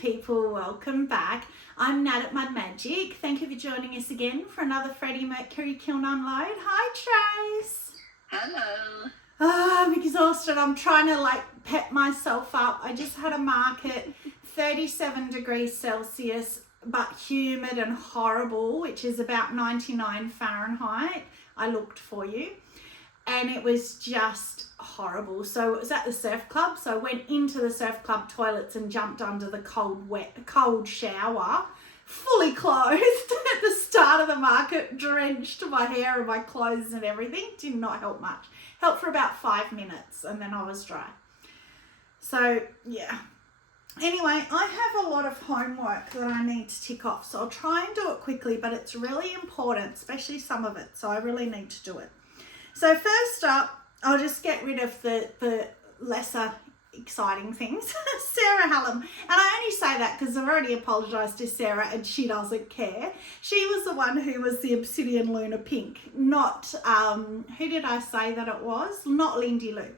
people, welcome back. I'm Nat at Mud Magic. Thank you for joining us again for another Freddie Mercury kiln unload. Hi Trace. Hello. Oh, I'm exhausted. I'm trying to pep myself up. I just had a market, 37 degrees Celsius, but humid and horrible, which is about 99 Fahrenheit. I looked for you. And it was just horrible. So it was at the surf club. So I went into the surf club toilets and jumped under the cold shower, fully clothed at the start of the market, drenched my hair and my clothes and everything. Did not help much. Helped for about 5 minutes and then I was dry. So yeah. Anyway, I have a lot of homework that I need to tick off. So I'll try and do it quickly, but it's really important, especially some of it. So I really need to do it. So first up, I'll just get rid of the lesser exciting things. Sarah Hallam, and I only say that because I've already apologised to Sarah and she doesn't care. She was the one who was the Obsidian Luna Pink, not, who did I say that it was? Not Lindy Lou.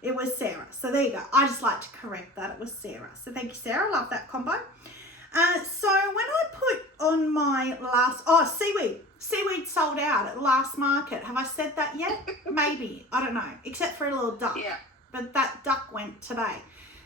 It was Sarah. So there you go. I just like to correct that. It was Sarah. So thank you, Sarah. Love that combo. So when I put on my last, seaweed sold out at the last market. Have I said that yet? Maybe, I don't know, except for a little duck. Yeah. But that duck went today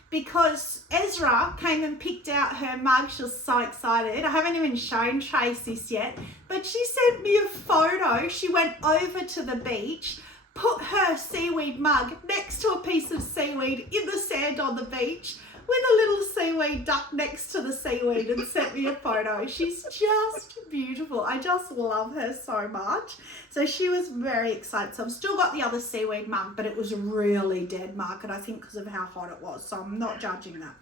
because Ezra came and picked out her mug. She was so excited. I haven't even shown Trace this yet, but she sent me a photo. She went over to the beach, put her seaweed mug next to a piece of seaweed in the sand on the beach, with a little seaweed duck next to the seaweed, and sent me a photo. She's just beautiful. I just love her so much. So she was very excited. So I've still got the other seaweed mug, but it was really dead market, I think, because of how hot it was. So I'm not judging that.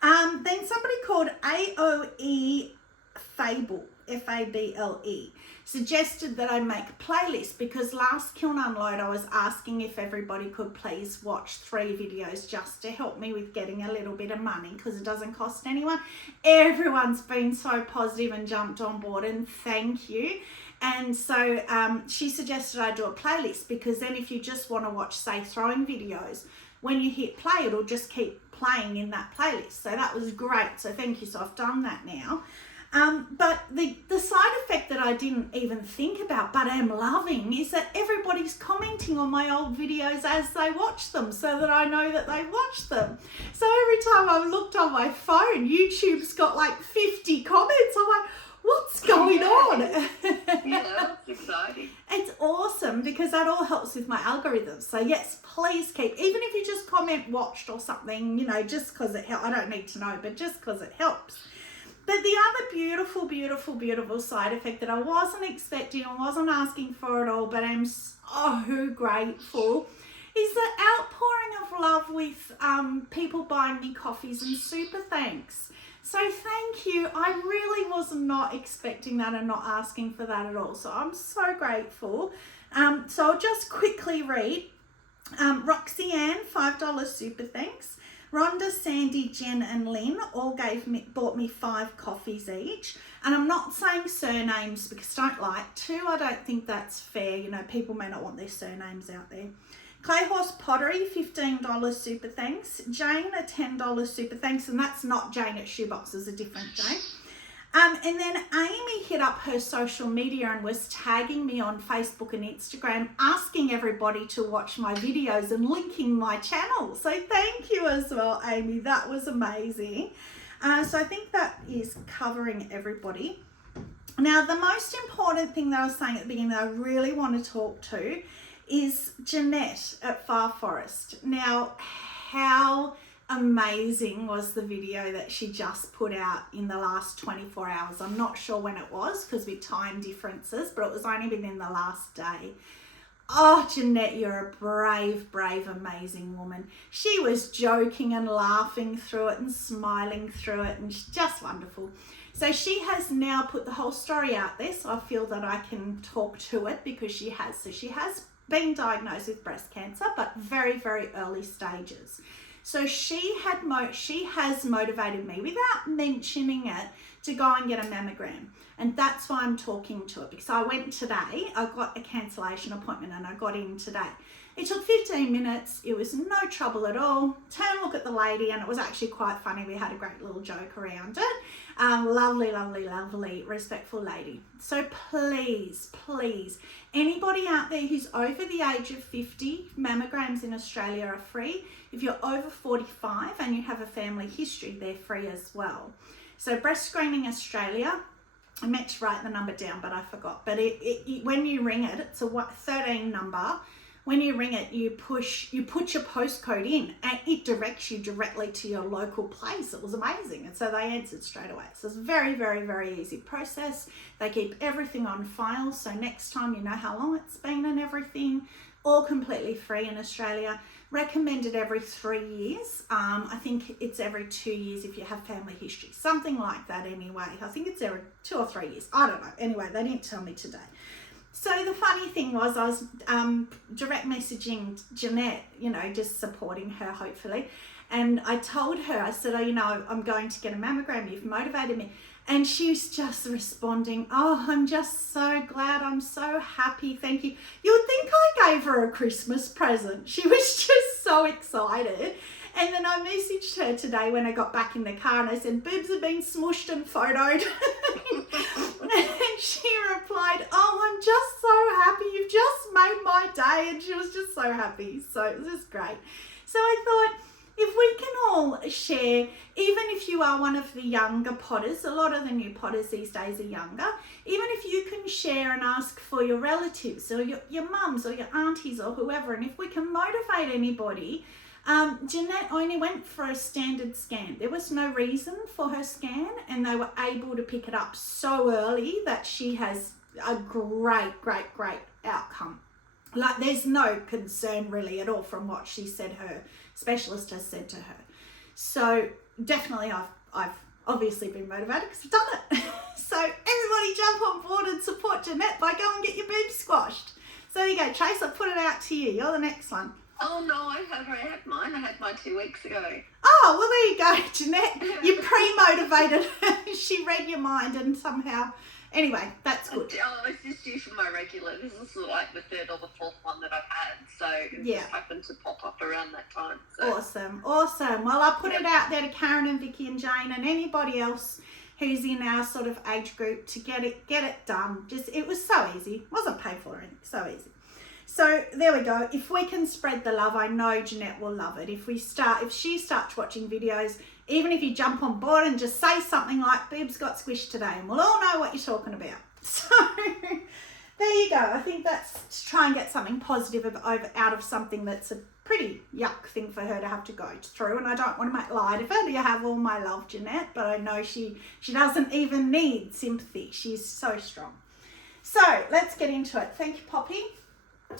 Then somebody called AOE Fable, F-A-B-L-E, suggested that I make a playlist because last kiln unload I was asking if everybody could please watch 3 videos just to help me with getting a little bit of money because it doesn't cost anyone. Everyone's been so positive and jumped on board, and thank you. And so she suggested I do a playlist because then if you just want to watch, say, throwing videos, when you hit play it'll just keep playing in that playlist. So that was great. So thank you. So I've done that now. But the side effect that I didn't even think about but am loving is that everybody's commenting on my old videos as they watch them so that I know that they watched them. So every time I looked on my phone, YouTube's got 50 comments. I'm like, what's going on? Yeah, that's exciting. It's awesome because that all helps with my algorithm. So yes, please keep, even if you just comment watched or something, just because it helps. I don't need to know, but just because it helps. But the other beautiful, beautiful, beautiful side effect that I wasn't expecting, I wasn't asking for at all, but I'm so grateful, is the outpouring of love with people buying me coffees and super thanks. So thank you. I really was not expecting that and not asking for that at all. So I'm so grateful. So I'll just quickly read. Roxy Ann, $5 super thanks. Rhonda, Sandy, Jen and Lynn all bought me 5 coffees each. And I'm not saying surnames because I don't like to. I don't think that's fair. People may not want their surnames out there. Clay Horse Pottery, $15 super thanks. Jane, a $10 super thanks. And that's not Jane at Shoeboxes, a different Jane. And then Amy hit up her social media and was tagging me on Facebook and Instagram, asking everybody to watch my videos and linking my channel. So thank you as well, Amy. That was amazing. So I think that is covering everybody. Now, the most important thing that I was saying at the beginning that I really want to talk to is Jeanette at Far Forest. Now, how amazing was the video that she just put out in the last 24 hours. I'm not sure when it was because with time differences, but it was only within the last day. Oh, Jeanette, you're a brave, brave, amazing woman. She was joking and laughing through it and smiling through it, and she's just wonderful. So she has now put the whole story out there, so I feel that I can talk to it because she has. So she has been diagnosed with breast cancer, but very, very early stages. So she has motivated me without mentioning it to go and get a mammogram. And that's why I'm talking to it, because I went today, I got a cancellation appointment and I got in today. It took 15 minutes. It was no trouble at all. Turn, look at the lady, and it was actually quite funny. We had a great little joke around it. Lovely, lovely, lovely, respectful lady. So please, please, anybody out there who's over the age of 50, mammograms in Australia are free. If you're over 45 and you have a family history, they're free as well. So Breast Screening Australia, I meant to write the number down, but I forgot. But when you ring it, it's a 13 number. When you ring it, you put your postcode in and it directs you directly to your local place. It was amazing. And so they answered straight away. So it's a very, very, very easy process. They keep everything on file. So next time you know how long it's been and everything. All completely free in Australia. Recommended every 3 years. I think it's every 2 years if you have family history. Something like that anyway. I think it's every 2 or 3 years. I don't know. Anyway, they didn't tell me today. So the funny thing was I was direct messaging Jeanette, you know, just supporting her hopefully. And I told her, I said, oh, you know, I'm going to get a mammogram. You've motivated me. And she's just responding, oh, I'm just so glad. I'm so happy. Thank you. You would think I gave her a Christmas present. She was just so excited. And then I messaged her today when I got back in the car and I said, boobs have been smooshed and photoed. And she replied, oh, I'm just so happy. You've just made my day. And she was just so happy. So it was just great. So I thought, if we can all share, even if you are one of the younger potters, a lot of the new potters these days are younger, even if you can share and ask for your relatives or your mums or your aunties or whoever, and if we can motivate anybody. Jeanette only went for a standard scan. There was no reason for her scan, and they were able to pick it up so early that she has a great, great, great outcome. Like, there's no concern really at all from what she said her specialist has said to her. So definitely I've obviously been motivated because I've done it. So everybody jump on board and support Jeanette by go and get your boobs squashed. So there you go, Trace, I'll put it out to you. You're the next one. Oh no, I already had mine. I had mine 2 weeks ago. Oh, well there you go, Jeanette. You pre-motivated her. She read your mind and somehow... Anyway, that's good. Oh, it's just due for my regular. This is like the 3rd or the 4th one that I've had. So it just happened to pop up around that time. So. Awesome, awesome. Well, I'll put it out there to Karen and Vicky and Jane and anybody else who's in our sort of age group to get it done. Just, it was so easy. Wasn't paid for or anything, so easy. So there we go. If we can spread the love, I know Jeanette will love it. If she starts watching videos, even if you jump on board and just say something like, boobs got squished today, and we'll all know what you're talking about. So there you go. I think that's to try and get something positive out of something that's a pretty yuck thing for her to have to go through. And I don't want to make light of it. You have all my love, Jeanette, but I know she doesn't even need sympathy. She's so strong. So let's get into it. Thank you, Poppy.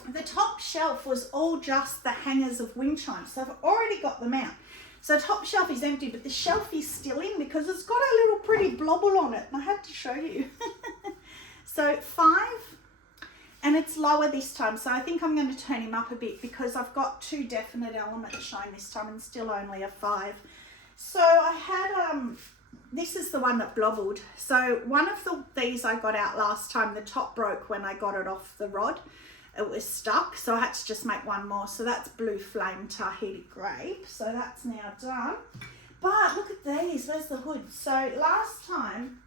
The top shelf was all just the hangers of wind chimes, so I've already got them out. So top shelf is empty, but the shelf is still in because it's got a little pretty blobble on it, and I had to show you. So 5, and it's lower this time, so I think I'm going to turn him up a bit because I've got 2 definite elements showing this time and still only a 5. So I had, this is the one that blobbled. So one of these I got out last time, the top broke when I got it off the rod. It was stuck, so I had to just make one more. So that's Blue Flame Tahiti Grape. So that's now done. But look at these. Where's the hood? So last time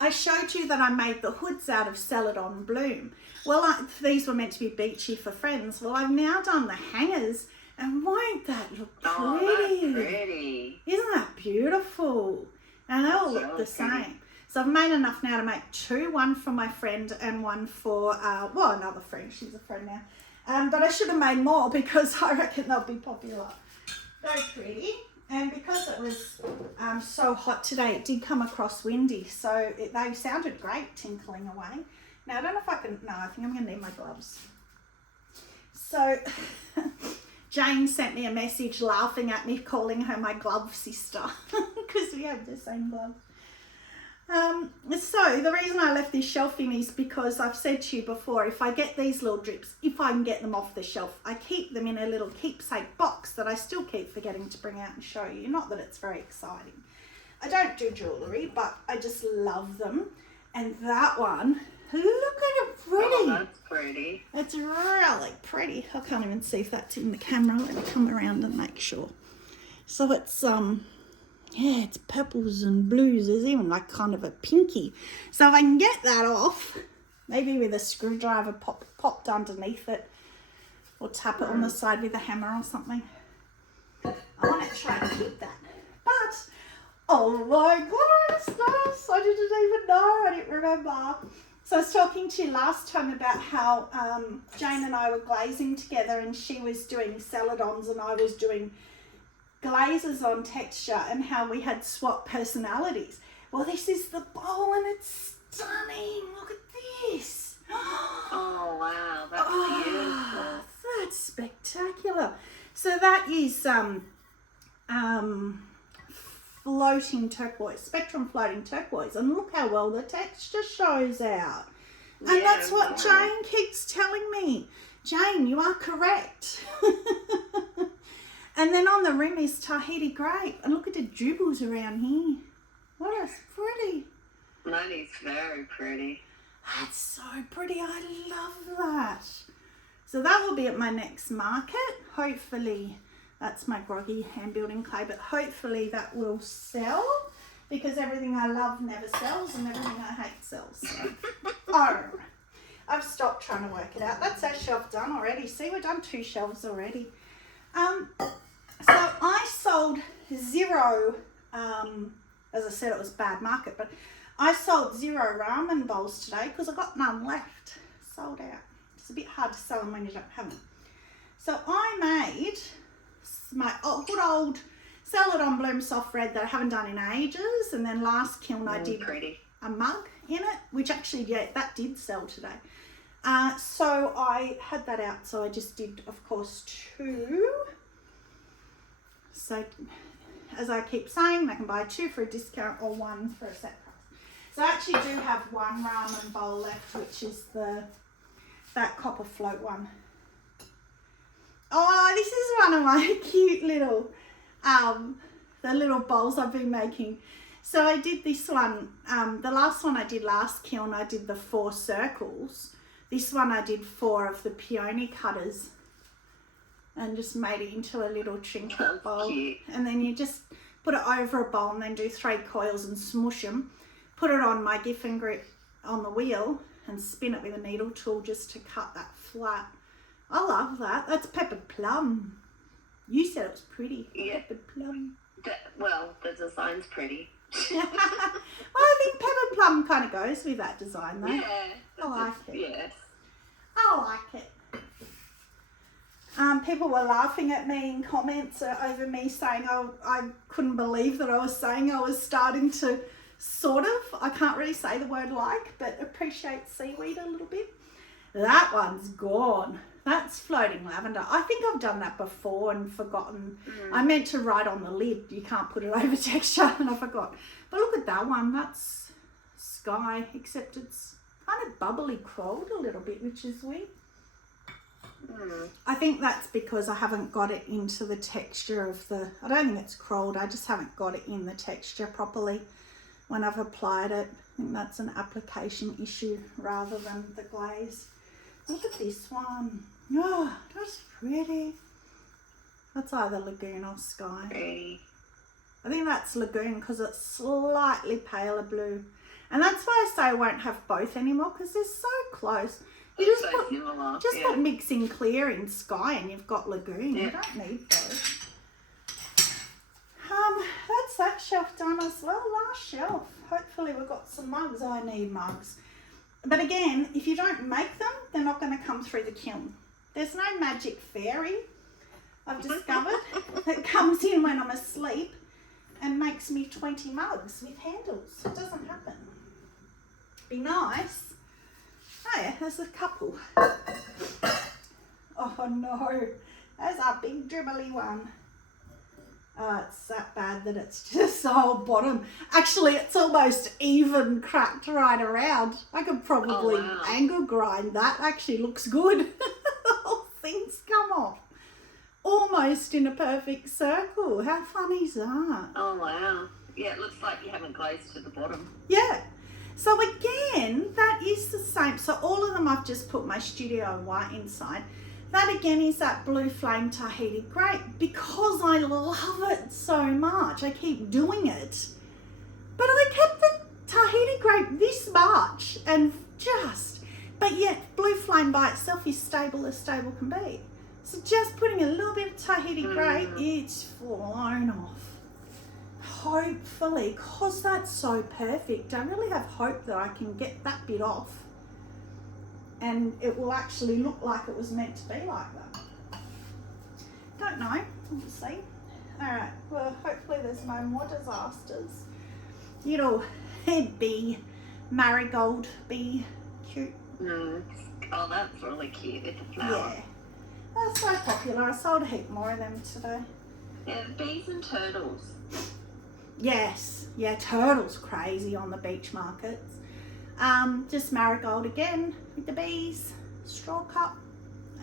I showed you that I made the hoods out of Celadon Bloom. Well, these were meant to be beachy for friends. Well, I've now done the hangers, and won't that look pretty? Oh, that's pretty. Isn't that beautiful? And they all look the same. So I've made enough now to make 2, one for my friend and one for, well, another friend. She's a friend now. But I should have made more because I reckon they'll be popular. Very pretty. And because it was so hot today, it did come across windy. So they sounded great tinkling away. Now, I don't know if I can, no, I think I'm going to need my gloves. So Jane sent me a message laughing at me, calling her my glove sister because we have the same gloves. So the reason I left this shelf in is because I've said to you before, if I get these little drips, if I can get them off the shelf, I keep them in a little keepsake box that I still keep forgetting to bring out and show you. Not that it's very exciting. I don't do jewellery, but I just love them. And that one, look at it pretty. Oh, that's pretty. It's really pretty. I can't even see if that's in the camera. Let me come around and make sure. So it's yeah, it's purples and blues. There's even like kind of a pinky. So if I can get that off, maybe with a screwdriver popped underneath it, or tap it on the side with a hammer or something. I want to try and keep that. But, oh my goodness, I didn't even know. I didn't remember. So I was talking to you last time about how Jane and I were glazing together, and she was doing celadons and I was doing glazes on texture, and how we had swapped personalities. Well, this is the bowl and it's stunning. Look at this. Oh wow, that's beautiful. That's spectacular. So that is floating turquoise, spectrum floating turquoise, and look how well the texture shows out. And that's what Jane keeps telling me. Jane, you are correct. And then on the rim is Tahiti grape. And look at the dribbles around here. What is pretty. That is very pretty. That's so pretty. I love that. So that will be at my next market. Hopefully, that's my groggy hand building clay, but hopefully that will sell, because everything I love never sells and everything I hate sells. So. Oh, I've stopped trying to work it out. That's our shelf done already. See, we've done 2 shelves already. So I sold 0, as I said, it was a bad market, but I sold 0 ramen bowls today because I got none left. Sold out. It's a bit hard to sell them when you don't have them. So I made my good old Celadon Bloom Soft Red that I haven't done in ages, and then last kiln I did a mug in it, which actually, yeah, that did sell today. So I had that out, so I just did, of course, 2. So, as I keep saying, I can buy 2 for a discount or 1 for a set price. So I actually do have 1 ramen bowl left, which is that copper float one. Oh, this is one of my cute little, the little bowls I've been making. So I did this one, the last one I did last kiln, I did the 4 circles. This one I did 4 of the peony cutters, and just made it into a little trinket bowl. Cute. And then you just put it over a bowl and then do 3 coils and smush them. Put it on my Giffen grip on the wheel and spin it with a needle tool just to cut that flat. I love that. That's peppered plum. You said it was pretty. Yeah. Peppered plum. Well, the design's pretty. Well, I think peppered plum kind of goes with that design though. Yeah. I like it. Yes. I like it. People were laughing at me in comments over me saying, oh, I couldn't believe that I was saying I was starting to sort of, I can't really say the word like, but appreciate seaweed a little bit. That one's gone. That's floating lavender. I think I've done that before and forgotten. I meant to write on the lid, you can't put it over texture, and I forgot. But look at that one. That's sky, except it's kind of bubbly crawled a little bit, which is weird. I think that's because I haven't got it into the texture of the, I don't think it's crawled, I just haven't got it in the texture properly when I've applied it. I think that's an application issue rather than the glaze. Look at this one. Oh, that's pretty. That's either lagoon or sky. Pretty. I think that's lagoon because it's slightly paler blue. And that's why I say I won't have both anymore, because they're so close. You just put mixing clear in sky and you've got lagoon. You don't need both. That's that shelf done as well. Last shelf. Hopefully we've got some mugs. I need mugs. But again, if you don't make them, they're not going to come through the kiln. There's no magic fairy, I've discovered, that comes in when I'm asleep and makes me 20 mugs with handles. It doesn't happen. Be nice. Oh yeah, there's a couple. Oh no, there's a big dribbly one. Oh, it's that bad that it's just the whole bottom. Actually, it's almost even cracked right around. I could probably angle grind that. Actually looks good. The whole thing's come off. Almost in a perfect circle. How funny is that? Oh wow. Yeah, it looks like you haven't glazed to the bottom. Yeah. So again, that is the same. So all of them I've just put my Studio White inside. That again is that Blue Flame Tahiti Grape because I love it so much. I keep doing it. But I kept the Tahiti Grape this much and but yet Blue Flame by itself is stable as stable can be. So just putting a little bit of Tahiti Grape, it's flown off. Hopefully, because that's so perfect, I really have hope that I can get that bit off and it will actually look like it was meant to be like that. Don't know, we'll see. Alright, well hopefully there's no more disasters. It'll be marigold, be cute. Oh, that's really cute with the flower. Yeah, that's so popular. I sold a heap more of them today. Yeah, bees and turtles. Yes, yeah, turtles crazy on the beach markets. Just marigold again with the bees, straw cup,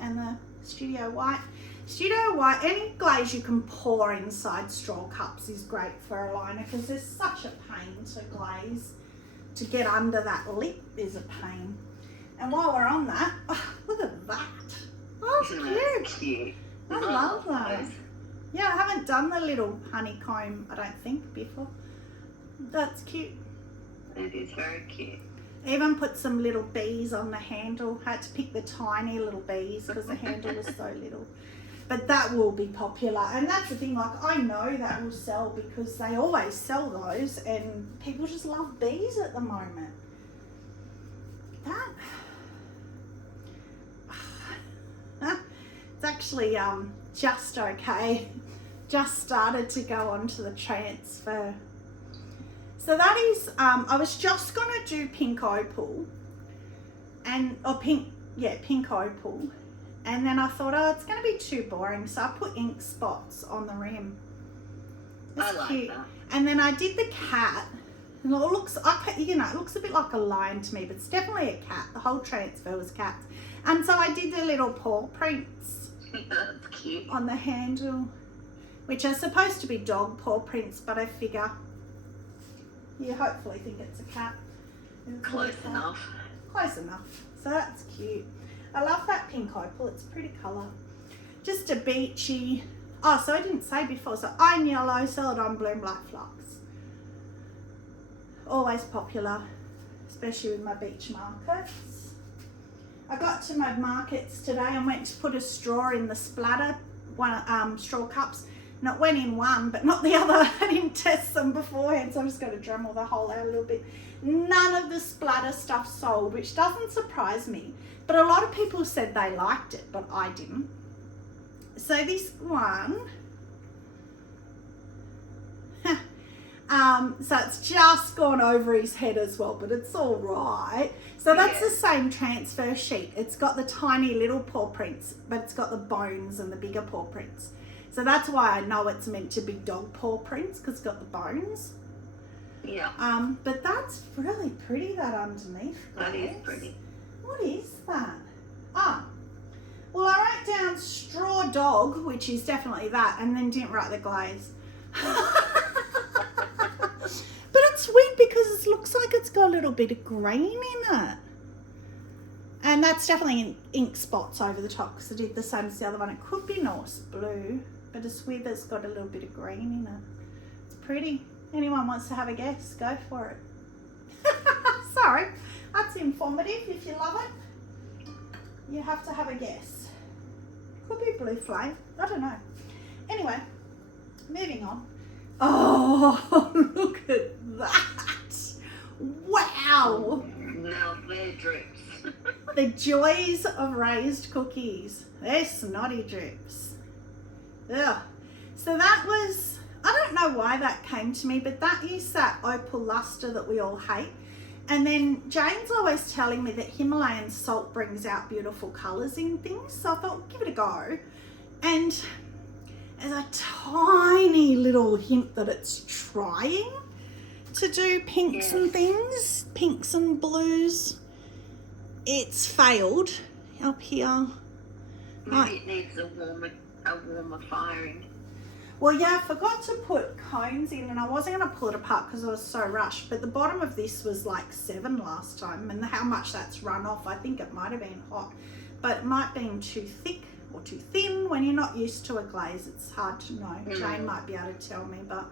and the Studio White. Studio White, any glaze you can pour inside straw cups is great for a liner because there's such a pain to glaze. To get under that lip is a pain. And while we're on that, oh, look at that. Oh, cute. I love that. Yeah, I haven't done the little honeycomb, I don't think, before. That's cute. It is very cute. Even put some little bees on the handle. Had to pick the tiny little bees because the handle was so little. But that will be popular. And that's the thing, like, I know that will sell because they always sell those and people just love bees at the moment. That... It's actually just okay. Just started to go on to the transfer. So that is, I was just going to do pink opal pink opal. And then I thought, oh, it's going to be too boring. So I put ink spots on the rim. It's I like cute. that. And then I did the cat. And it looks, it looks a bit like a lion to me, but it's definitely a cat. The whole transfer was cats. And so I did the little paw prints. That's cute. On the handle, which are supposed to be dog paw prints, but I figure you hopefully think it's a cat. Close enough. Close enough. So that's cute. I love that pink opal. It's a pretty colour. Just a beachy. Oh, so I didn't say before. So iron yellow, celadon blue, black flux. Always popular, especially with my beach markets. I got to my markets today and went to put a straw in the splatter straw cups. And it went in one, but not the other. I didn't test them beforehand, so I'm just going to Dremel the hole out a little bit. None of the splatter stuff sold, which doesn't surprise me. But a lot of people said they liked it, but I didn't. So this one, so it's just gone over his head as well, but it's all right. So that's the same transfer sheet. It's got the tiny little paw prints, but it's got the bones and the bigger paw prints. So that's why I know it's meant to be dog paw prints, because it's got the bones. Yeah. But that's really pretty, that underneath. That is pretty. What is that? Well, I wrote down straw dog, which is definitely that, and then didn't write the glaze. But it's weird because it looks like it's got a little bit of green in it. And that's definitely ink spots over the top because I did the same as the other one. It could be Norse blue, but it's weird that it's got a little bit of green in it. It's pretty. Anyone wants to have a guess, go for it. Sorry, that's informative. If you love it, you have to have a guess. Could be blue flame, I don't know. Anyway, moving on. Oh, look at that. Wow. Now they're drips. The joys of raised cookies. They're snotty drips. Ugh. So that was, I don't know why that came to me, but that is that opal luster that we all hate. And then Jane's always telling me that Himalayan salt brings out beautiful colours in things. So I thought, give it a go. And there's a tiny little hint that it's trying to do pinks and things, pinks and blues. It's failed up here. Maybe it needs a warmer firing. Well, yeah, I forgot to put cones in, and I wasn't going to pull it apart because I was so rushed, but the bottom of this was like 7 last time, and how much that's run off, I think it might have been hot, but it might have been too thick or too thin. When you're not used to a glaze, it's hard to know. Jane might be able to tell me, but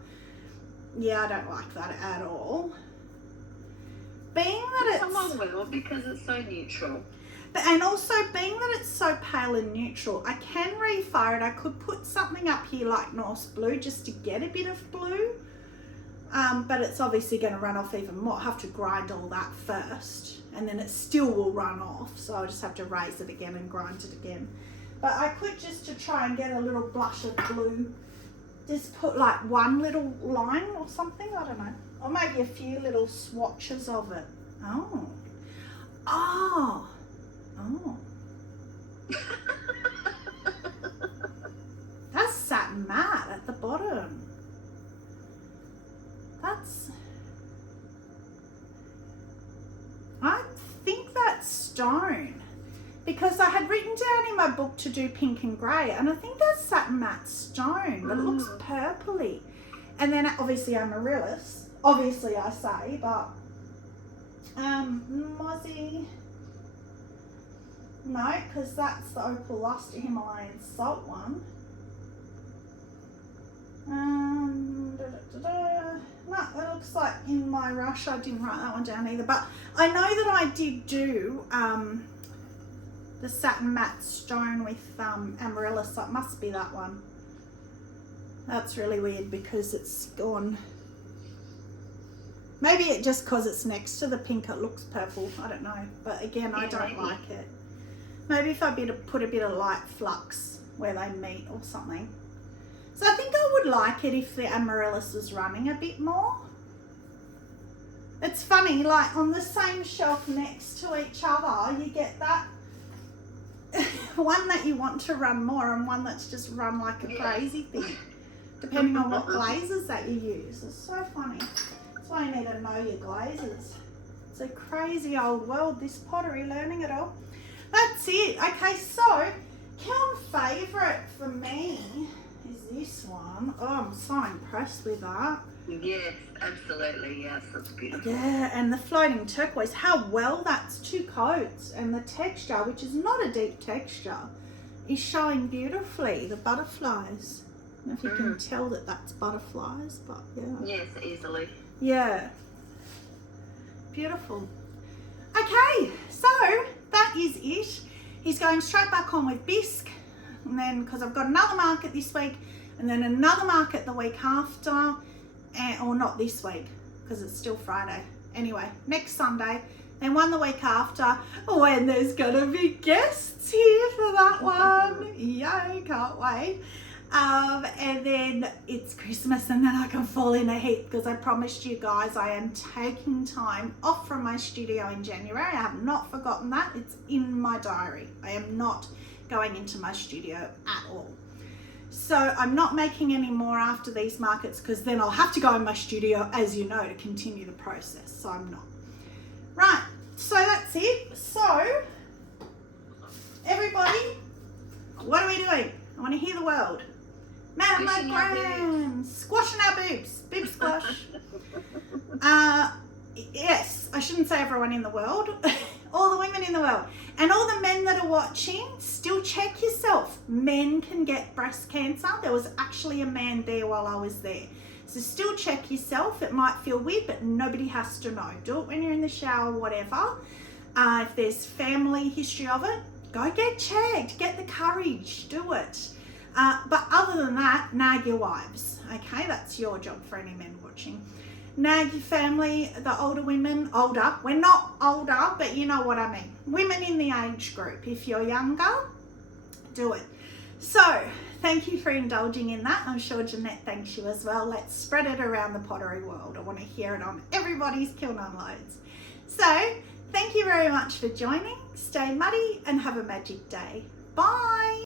yeah, I don't like that at all. Being that it's... Someone will, because it's so neutral. And also, being that it's so pale and neutral, I can refire it. I could put something up here like Norse blue just to get a bit of blue. But it's obviously going to run off even more. I have to grind all that first, and then it still will run off. So I'll just have to raise it again and grind it again. But I could, just to try and get a little blush of blue, just put like one little line or something. I don't know. Or maybe a few little swatches of it. Oh. Oh. Oh. That's satin matte at the bottom. I think that's stone, because I had written down in my book to do pink and grey, and I think that's satin matte stone, but it looks purpley. And then obviously amaryllis, obviously I say, but mozzie. No, because that's the Opal Luster Himalayan Salt one. No, it looks like in my rush I didn't write that one down either. But I know that I did do the satin matte stone with amaryllis, so it must be that one. That's really weird because it's gone. Maybe it just because it's next to the pink it looks purple. I don't know. But again, I don't like it. Maybe if I put a bit of light flux where they meet or something. So I think I would like it if the amaryllis was running a bit more. It's funny, like on the same shelf next to each other, you get that one that you want to run more and one that's just run like a crazy thing, depending on what glazes that you use. It's so funny. That's why you need to know your glazes. It's a crazy old world, this pottery, learning it all. That's it. Okay, so kiln favourite for me is this one. Oh, I'm so impressed with that. Yes, absolutely. Yes, that's beautiful. Yeah, and the floating turquoise, how well that's 2 coats, and the texture, which is not a deep texture, is showing beautifully. The butterflies. I don't know if you can tell that that's butterflies, but yeah. Yes, easily. Yeah. Beautiful. Okay, so that is it. He's going straight back on with bisque, and then because I've got another market this week and then another market the week after, or not this week because it's still Friday. Anyway, next Sunday, then one the week after when there's gonna be guests here for that one. Yay, can't wait. And then it's Christmas, and then I can fall in a heap because I promised you guys I am taking time off from my studio in January. I have not forgotten that. It's in my diary. I am not going into my studio at all. So I'm not making any more after these markets because then I'll have to go in my studio, as you know, to continue the process. So I'm not. Right, so that's it. So, everybody, what are we doing? I want to hear the world. Mammograms, squashing our boobs, boob squash. Yes, I shouldn't say everyone in the world, all the women in the world, and all the men that are watching, still check yourself. Men can get breast cancer. There was actually a man there while I was there. So still check yourself. It might feel weird, but nobody has to know. Do it when you're in the shower, whatever. If there's family history of it, go get checked. Get the courage, do it. But other than that, nag your wives. Okay, that's your job for any men watching. Nag your family, the older women, older. We're not older, but you know what I mean. Women in the age group. If you're younger, do it. So, thank you for indulging in that. I'm sure Jeanette thanks you as well. Let's spread it around the pottery world. I want to hear it on everybody's kiln unloads. So, thank you very much for joining. Stay muddy and have a magic day. Bye.